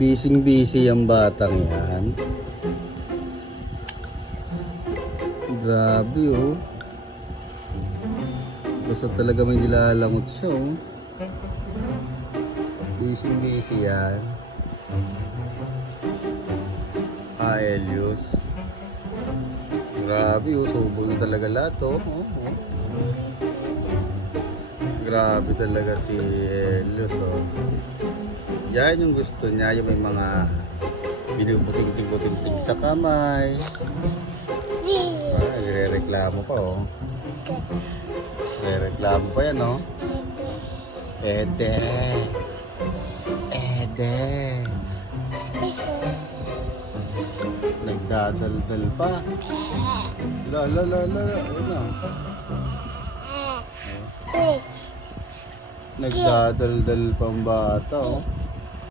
Busy ang batang yan. Grabe oh. Basta talaga may nilalangot siya oh. Busy yan. Elios. Grabe oh, subo na talaga lahat oh. Grabe talaga si Elios oh. Yan yung gusto niya, yung may mga binubuting-ting sa kamay. Nagre-reklamo pa oh. Nagre-reklamo pa yan oh. Ede. Nagdadaldal pa. La. Ayun na. Nagdadaldal pa ang bata oh.